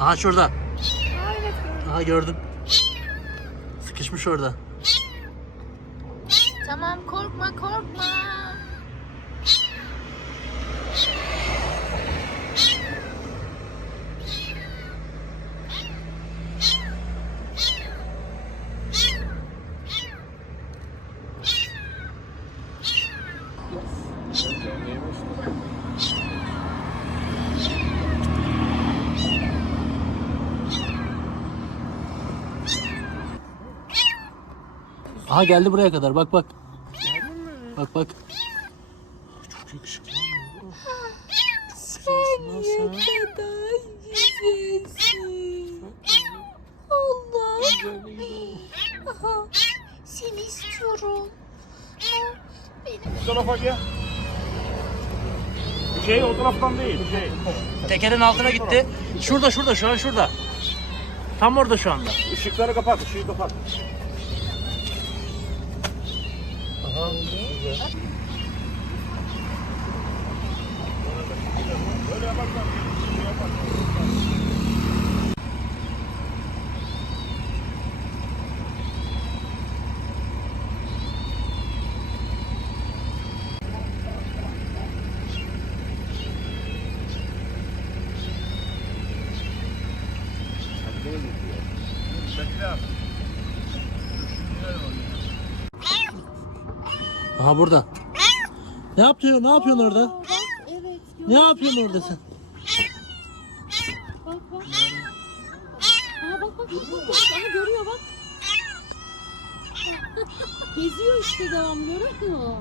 Aha şurada. Aa, evet gördüm. Aha gördüm. Sıkışmış orada. Tamam korkma korkma. Aha geldi buraya kadar. Bak bak. Bak bak. Çok yakışıklı. Sen ne kadar güzelsin. Allah. Aha, seni istiyorum. Bu tarafa gel. Şey o taraftan değil. Şey. Tekerin altına gitti. Şurada şurada şu an şurada. Tam orada şu anda. Işıkları kapat, ışığı kapat. Aha. Aha burada. Ne yapıyor? Ne yapıyorsun orada? Evet. Ne yapıyorsun orada sen? Bak bak. Bak bak bak bak. bak. Aha görüyor bak. Geziyor işte devam görüyor musun?